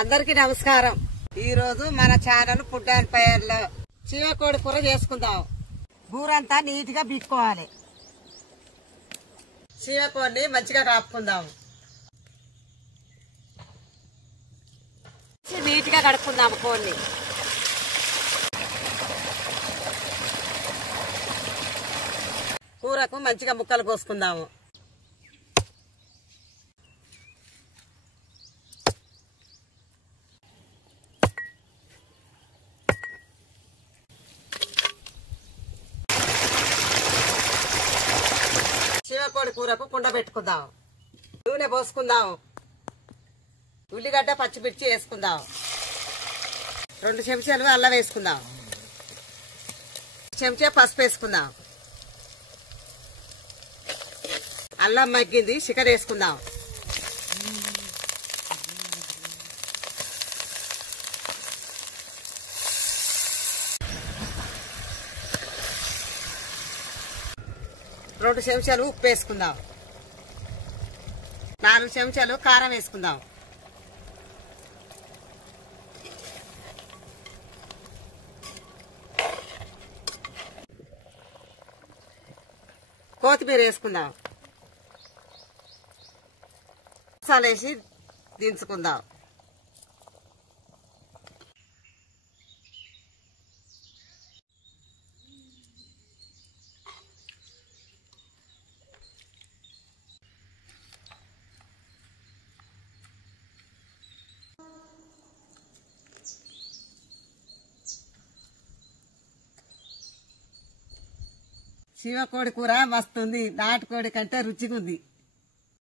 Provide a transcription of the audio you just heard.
అందరికీ నమస్కారం. ఈ రోజు మన ఛానల్ ఫుడ్ అండ్ ఫైర్ లో చీమకోడి కూర చేసుకుందాం. కూరంతా నీట్ గా బీక్కోవాలి. చీమకోడిని మంచిగా కాపుకుందాం. నీట్ గా కడుక్కుందాం కోడిని. కూరకు మంచిగా ముక్కలు కోసుకుందాము. చీమకోడి కూరకు కుండ పెట్టుకుందాం. నూనె పోసుకుందాం. ఉల్లిగడ్డ పచ్చిమిర్చి వేసుకుందాం. 2 చెంచాలు అల్లం వేసుకుందాం. చెంచా పసుపు వేసుకుందాం. అల్లం మగ్గింది, చికెన్ వేసుకుందాం. రెండు చెంచాలు ఉప్పు వేసుకుందాం. 4 చెంచాలు కారం వేసుకుందాం. కొత్తిమీర వేసుకుందాం. మసాలా వేసి దించుకుందాం. చీమకోడి కూర మస్తుంది. నాటుకోడి కంటే రుచిగా ఉంది.